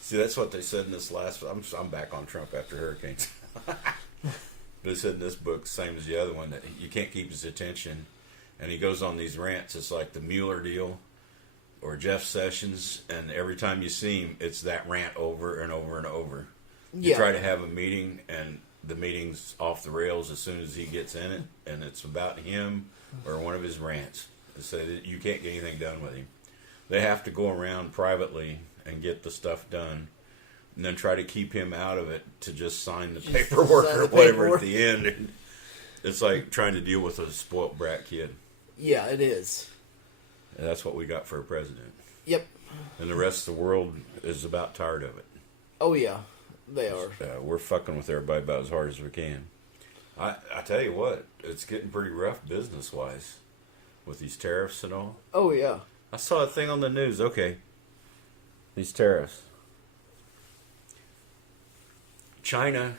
See, that's what they said in this last. I'm back on Trump after hurricanes. They said in this book, same as the other one, that you can't keep his attention, and he goes on these rants. It's like the Mueller deal or Jeff Sessions, and every time you see him, it's that rant over and over and over. You try to have a meeting, and the meeting's off the rails as soon as he gets in it, and it's about him or one of his rants. So that you can't get anything done with him. They have to go around privately and get the stuff done, and then try to keep him out of it to just sign the paperwork or whatever at the end. And it's like trying to deal with a spoilt brat kid. Yeah, it is. And that's what we got for a president. Yep. And the rest of the world is about tired of it. Oh, yeah. They are. We're fucking with everybody about as hard as we can. I tell you what, it's getting pretty rough business-wise with these tariffs and all. Oh, yeah. I saw a thing on the news. Okay. These tariffs. China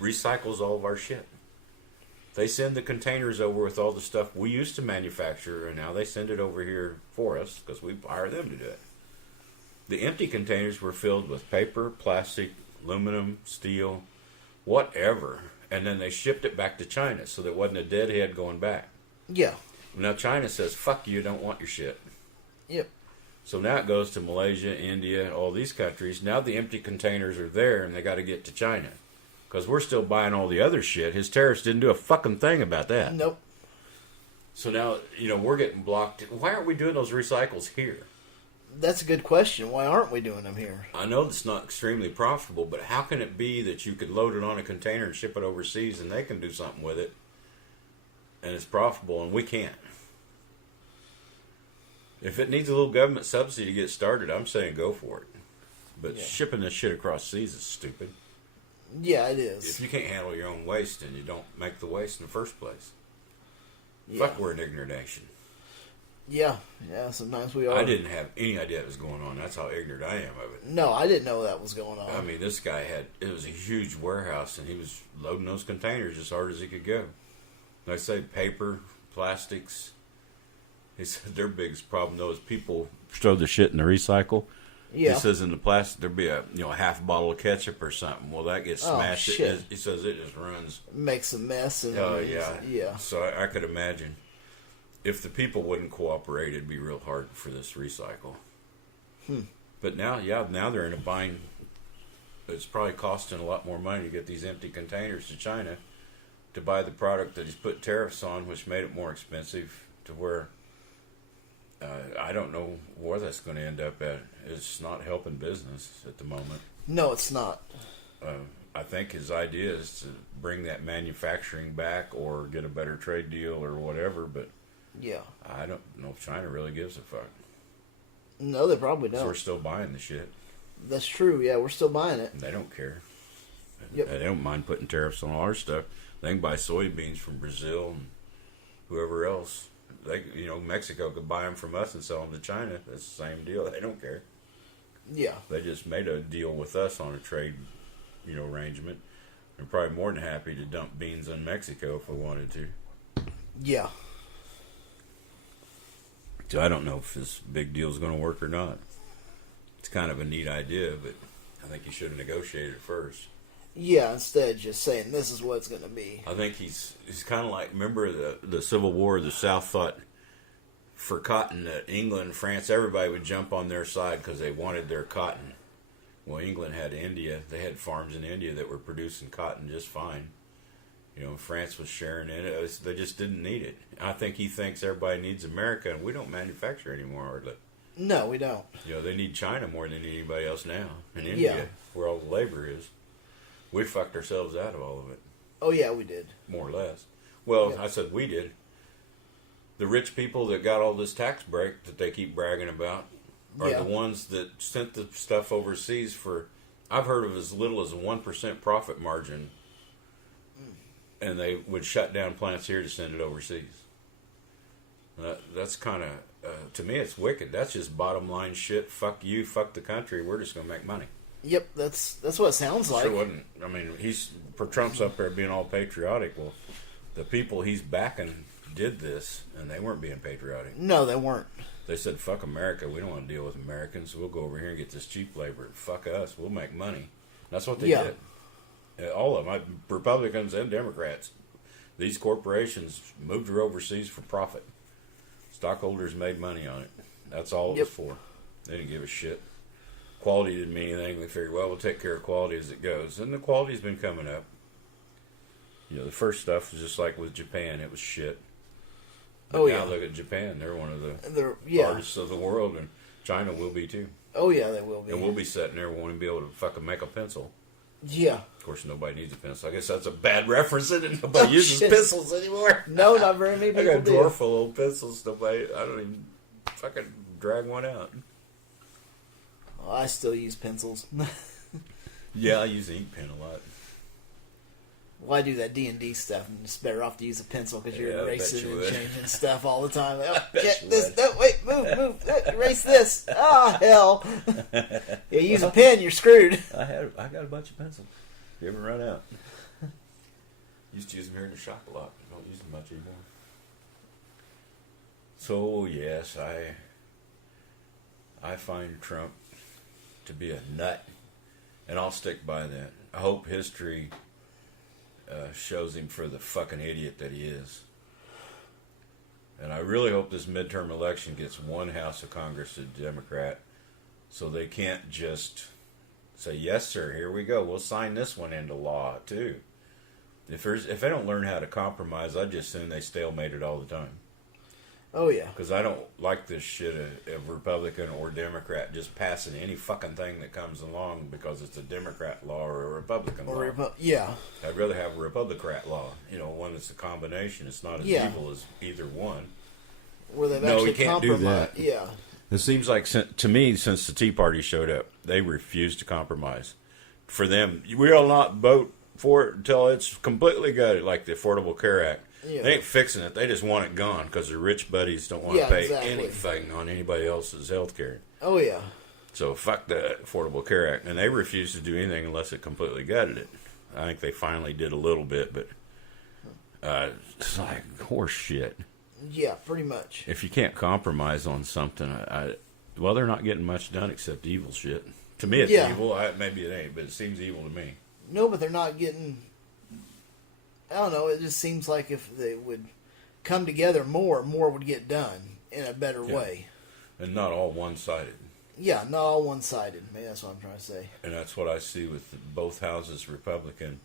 recycles all of our shit. They send the containers over with all the stuff we used to manufacture, and now they send it over here for us because we hire them to do it. The empty containers were filled with paper, plastic, aluminum, steel, whatever, and then they shipped it back to China, so there wasn't a deadhead going back. Yeah. Now China says, fuck you, don't want your shit. Yep. So now it goes to Malaysia, India, all these countries. Now the empty containers are there, and they got to get to China. Because we're still buying all the other shit. His tariffs didn't do a fucking thing about that. Nope. So now, we're getting blocked. Why aren't we doing those recycles here? That's a good question. Why aren't we doing them here? I know it's not extremely profitable, but how can it be that you could load it on a container and ship it overseas and they can do something with it and it's profitable and we can't? If it needs a little government subsidy to get started, I'm saying go for it. But shipping this shit across seas is stupid. Yeah, it is. If you can't handle your own waste, then you don't make the waste in the first place. Yeah. Fuck, we're an ignorant nation. Yeah, sometimes we are. I didn't have any idea what was going on. That's how ignorant I am of it. No, I didn't know that was going on. I mean, this guy it was a huge warehouse, and he was loading those containers as hard as he could go. Like I say, paper, plastics. He said their biggest problem, though, is people throw the shit in the recycle. Yeah. He says in the plastic, there'd be a half bottle of ketchup or something. Well, that gets smashed. Shit. He says it just runs. Makes a mess. And Yeah. So I could imagine if the people wouldn't cooperate, it'd be real hard for this recycle. But now they're in a bind. It's probably costing a lot more money to get these empty containers to China to buy the product that he's put tariffs on, which made it more expensive to where I don't know where that's going to end up at. It's not helping business at the moment. No, it's not. I think his idea is to bring that manufacturing back or get a better trade deal or whatever, but yeah, I don't know if China really gives a fuck. No, they probably don't. So we're still buying the shit. That's true. Yeah, we're still buying it. And they don't care. Yep. They don't mind putting tariffs on all our stuff. They can buy soybeans from Brazil and whoever else. They, Mexico could buy them from us and sell them to China. That's the same deal. They don't care. Yeah. They just made a deal with us on a trade, arrangement. They're probably more than happy to dump beans in Mexico if we wanted to. Yeah. So I don't know if this big deal is going to work or not. It's kind of a neat idea, but I think he should have negotiated it first. Yeah, instead just saying this is what it's going to be. I think he's kind of like, remember the Civil War, the South thought for cotton that England and France, everybody would jump on their side because they wanted their cotton. Well, England had India. They had farms in India that were producing cotton just fine. France was sharing in it. They just didn't need it. I think he thinks everybody needs America, and we don't manufacture anymore hardly. No, we don't. They need China more than anybody else now. In India, where all the labor is. We fucked ourselves out of all of it. Oh, yeah, we did. More or less. Well, I said we did. The rich people that got all this tax break that they keep bragging about are the ones that sent the stuff overseas for, I've heard of as little as a 1% profit margin, and they would shut down plants here to send it overseas. That's kind of, to me, it's wicked. That's just bottom line shit. Fuck you, fuck the country. We're just going to make money. Yep, that's what it sounds like. Sure wasn't. I mean, Trump's up there being all patriotic. Well, the people he's backing did this, and they weren't being patriotic. No, they weren't. They said, fuck America. We don't want to deal with Americans. We'll go over here and get this cheap labor. Fuck us. We'll make money. That's what they did. All of them, Republicans and Democrats. These corporations moved her overseas for profit. Stockholders made money on it. That's all it was for. They didn't give a shit. Quality didn't mean anything. They figured, well, we'll take care of quality as it goes. And the quality's been coming up. The first stuff was just like with Japan. It was shit. But now look at Japan. They're one of the artists of the world, and China will be too. Oh, yeah, they will be. And we'll be sitting there wanting to be able to fucking make a pencil. Yeah. Of course, nobody needs a pencil. I guess that's a bad reference. Nobody uses pencils anymore. No, not very many people do. I got a drawer full of old pencils. I don't even fucking drag one out. Well, I still use pencils. Yeah, I use an ink pen a lot. Well, I do that D&D stuff, and it's better off to use a pencil because you're erasing and would. changing stuff all the time. Oh, get this. No, wait, move. Erase this. Oh, hell. You use a pen, you're screwed. I got a bunch of pencils. You ever run out? Used to use them here in the shop a lot. Don't use them much anymore. So, yes, I find Trump to be a nut, and I'll stick by that. I hope history shows him for the fucking idiot that he is. And I really hope this midterm election gets one House of Congress a Democrat, so they can't just say, yes, sir, here we go. We'll sign this one into law, too. If they don't learn how to compromise, I just assume they stalemate it all the time. Oh, yeah. Because I don't like this shit of Republican or Democrat just passing any fucking thing that comes along because it's a Democrat law or a Republican law. Yeah. I'd rather have a Republican law. One that's a combination. It's not as evil as either one. Where they've actually can't do that. Yeah. It seems like, to me, since the Tea Party showed up, they refused to compromise. For them, we'll not vote for it until it's completely gutted, like the Affordable Care Act. Yeah. They ain't fixing it. They just want it gone because their rich buddies don't want to pay anything on anybody else's health care. Oh, yeah. So fuck the Affordable Care Act. And they refused to do anything unless it completely gutted it. I think they finally did a little bit, but it's like horse shit. Yeah, pretty much. If you can't compromise on something, well, they're not getting much done except evil shit. To me, it's evil. Maybe it ain't, but it seems evil to me. No, but they're not getting... I don't know, it just seems like if they would come together more would get done in a better way. And not all one-sided. Yeah, not all one-sided. Maybe that's what I'm trying to say. And that's what I see with both houses Republican.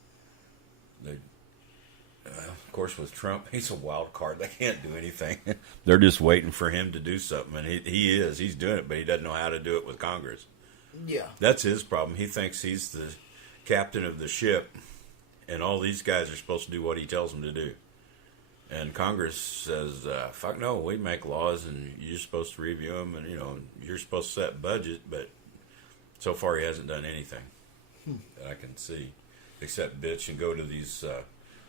Of course, with Trump, he's a wild card. They can't do anything. They're just waiting for him to do something. And he is. He's doing it, but he doesn't know how to do it with Congress. Yeah. That's his problem. He thinks he's the captain of the ship. And all these guys are supposed to do what he tells them to do. And Congress says, fuck no, we make laws and you're supposed to review them and, you're supposed to set budget. But so far he hasn't done anything that I can see. Except bitch and go to these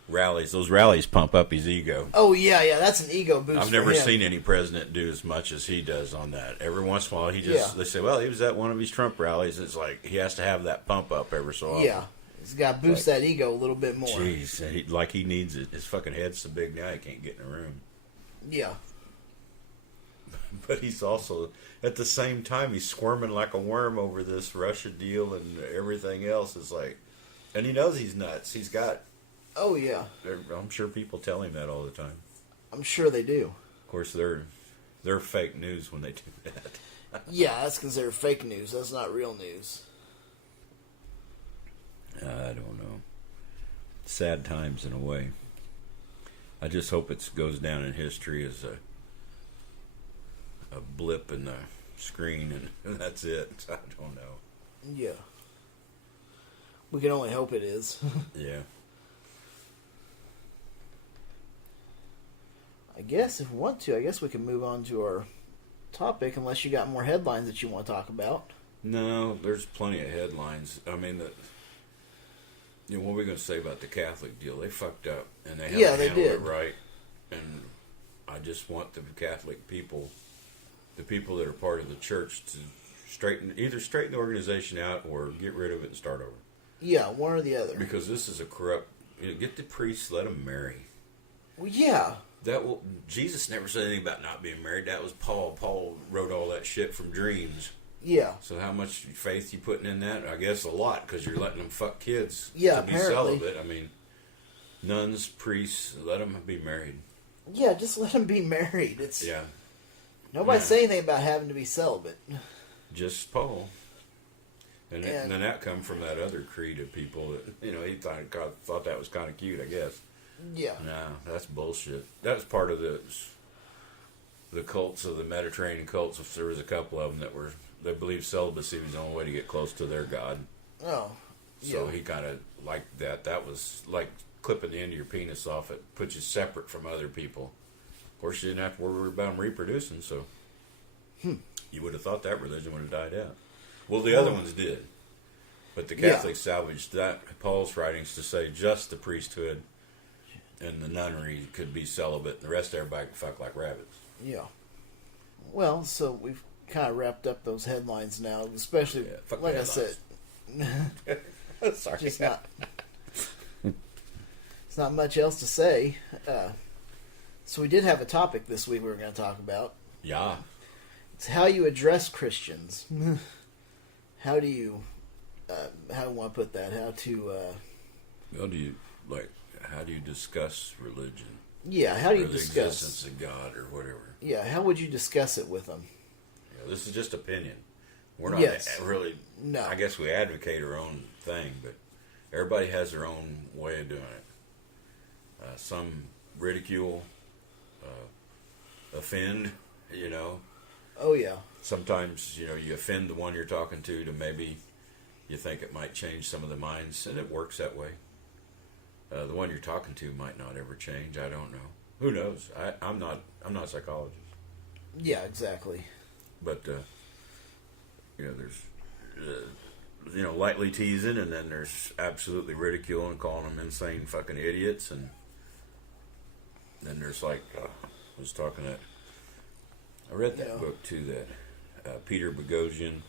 rallies. Those rallies pump up his ego. Oh, yeah, that's an ego boost. I've never seen any president do as much as he does on that. Every once in a while they say, well, he was at one of his Trump rallies. It's like he has to have that pump up every so often. Yeah. He's got to boost that ego a little bit more. Jeez, he needs it. His fucking head's so big now he can't get in a room. Yeah. But he's also, at the same time, he's squirming like a worm over this Russia deal and everything else. It's like, and he knows he's nuts. He's got... Oh, yeah. I'm sure people tell him that all the time. I'm sure they do. Of course, they're fake news when they do that. Yeah, that's considered fake news. That's not real news. I don't know. Sad times in a way. I just hope it goes down in history as a blip in the screen and that's it. I don't know. Yeah. We can only hope it is. Yeah. I guess if we want to, we can move on to our topic unless you got more headlines that you want to talk about. No, there's plenty of headlines. I mean, what are we going to say about the Catholic deal? They fucked up, and they haven't handled it right. And I just want the Catholic people, the people that are part of the church, to either straighten the organization out or get rid of it and start over. Yeah, one or the other. Because this is a corrupt... get the priests, let them marry. Well, yeah. Jesus never said anything about not being married. That was Paul. Paul wrote all that shit from dreams. Yeah. So how much faith you putting in that? I guess a lot, because you're letting them fuck kids Yeah, to be apparently. celibate. I mean, nuns, priests, let them be married. Yeah, just let them be married. It's Yeah, Nobody Yeah. say anything about having to be celibate. just Paul. And And- then that come from that other creed of people that, he thought that was kind of cute, I guess. Yeah. No, that's bullshit. That was part of the cults of the Mediterranean cults. If there was a couple of them they believed celibacy was the only way to get close to their God. Oh. So Yeah. he kind of liked that. That was like clipping the end of your penis off. It puts you separate from other people. Of course, you didn't have to worry about them reproducing, so you would have thought that religion would have died out. Well, the other ones did. But the Catholics salvaged that Paul's writings to say just the priesthood and the nunnery could be celibate, and the rest of everybody could fuck like rabbits. Yeah. Well, so we've kind of wrapped up those headlines now, especially, Yeah, fuck like the I said, Sorry. just not. It's not much else to say. So we did have a topic this week we were going to talk about. Yeah. It's how you address Christians. How do you, how do I want to put that? How to, Well, how do you discuss religion? yeah, how do you or the discuss? existence of God or whatever? Yeah, how would you discuss it with them? This is just opinion. We're not Yes. really. No. I guess we advocate our own thing, but everybody has their own way of doing it. Some ridicule, offend. Oh, yeah. Sometimes you offend the one you're talking to maybe you think it might change some of the minds, and it works that way. The one you're talking to might not ever change. I don't know. Who knows? I'm not a psychologist. Yeah, exactly. But there's lightly teasing, and then there's absolutely ridicule and calling them insane fucking idiots, and then there's I was talking that I read that book too, that Peter Boghossian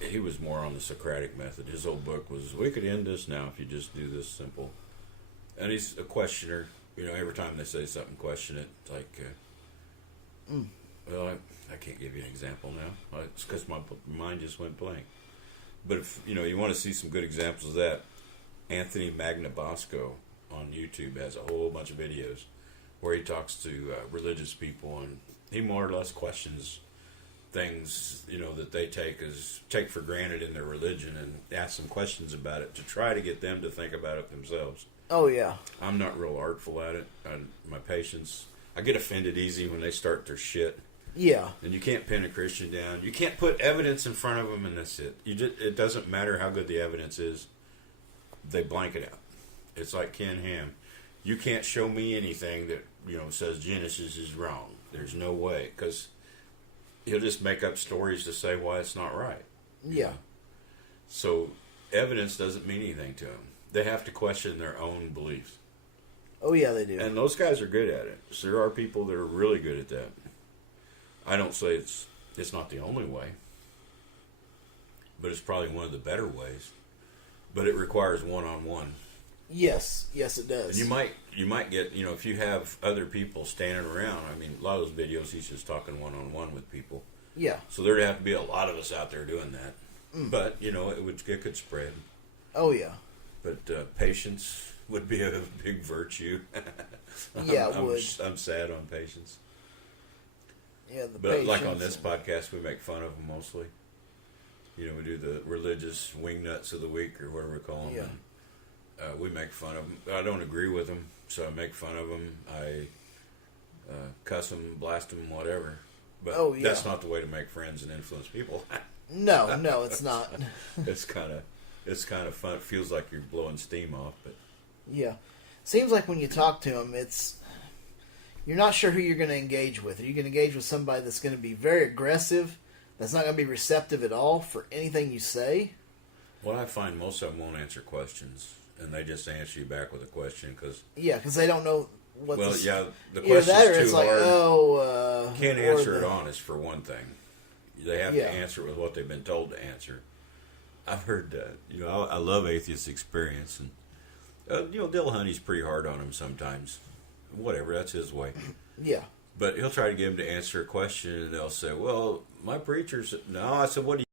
he was more on the Socratic method. His whole book was, we could end this now if you just do this simple. And he's a questioner. Every time they say something, question it. Like, well, I can't give you an example now. It's because my mind just went blank. But if you want to see some good examples of that, Anthony Magnabosco on YouTube has a whole bunch of videos where he talks to religious people, and he more or less questions things that they take for granted in their religion, and ask some questions about it to try to get them to think about it themselves. Oh, yeah. I'm not real artful at it. My patience, I get offended easy when they start their shit. Yeah. And you can't pin a Christian down. You can't put evidence in front of them, and that's it. It doesn't matter how good the evidence is. They blank it out. It's like Ken Ham. You can't show me anything that says Genesis is wrong. There's no way, because he'll just make up stories to say why it's not right. Yeah. So evidence doesn't mean anything to them. They have to question their own beliefs. Oh, yeah, they do. And those guys are good at it. So there are people that are really good at that. I don't say it's not the only way, but it's probably one of the better ways. But it requires one-on-one. Yes, it does. And you might get, if you have other people standing around. I mean, a lot of those videos he's just talking one-on-one with people. Yeah. So there'd have to be a lot of us out there doing that. But it could spread. Oh, yeah. But patience would be a big virtue. Yeah, it would. I'm sad on patience. Yeah, But like on this podcast, we make fun of them mostly. We do the religious wingnuts of the week, or whatever we call them. Yeah. We make fun of them. I don't agree with them, so I make fun of them. I cuss them, blast them, whatever. But that's not the way to make friends and influence people. No, it's not. It's kind of fun. It feels like you're blowing steam off, but Yeah. Seems like when you talk to them, you're not sure who you're going to engage with. Are you going to engage with somebody that's going to be very aggressive, that's not going to be receptive at all for anything you say? well, I find most of them won't answer questions, and they just answer you back with a question because. Yeah, because they don't know what. Well, the, yeah, the either that or question's it's too like, hard. Can't or answer it honest for one thing. They have Yeah. to answer it with what they've been told to answer. I've heard, I love Atheist Experience, and Dillahunty's pretty hard on him sometimes. whatever, that's his way. Yeah. But he'll try to get them to answer a question, and they'll say, "Well, my preacher said no." I said, "What do